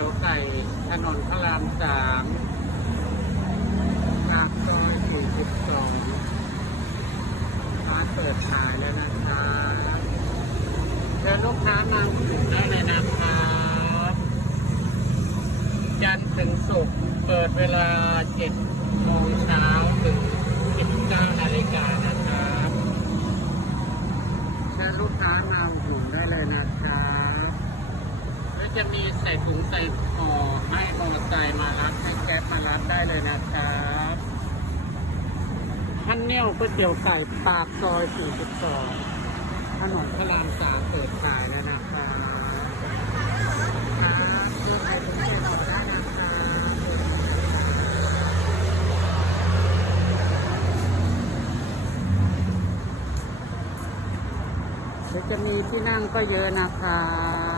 ตี๋ยวไก่ถนนพระรามสามปากซอยสี่สิบสองร้านเปิดขายแล้วนะคะเชิญลูกค้ามาถึงได้เลยนะครับยันถึงสุกเปิดเวลาเจ็ดโมงเช้าถึงสิบเก้านาฬิกานะครับเชิญลูกค้ามาถึงได้เลยนะ จะมีใส่ถุงใส่ห่อให้มอเตอร์ไซค์มารับให้แก๊ปมารับได้เลยนะครับท่านเนี่ยก๋วยเตี๋ยวไก่ปากซอย 42 ถนนพระรามสามเปิดขายแล้วนะครับครับเลือกใครถุงใส่ห่อได้นะครับเดี๋ยวจะมีที่นั่งก็เยอะนะครับ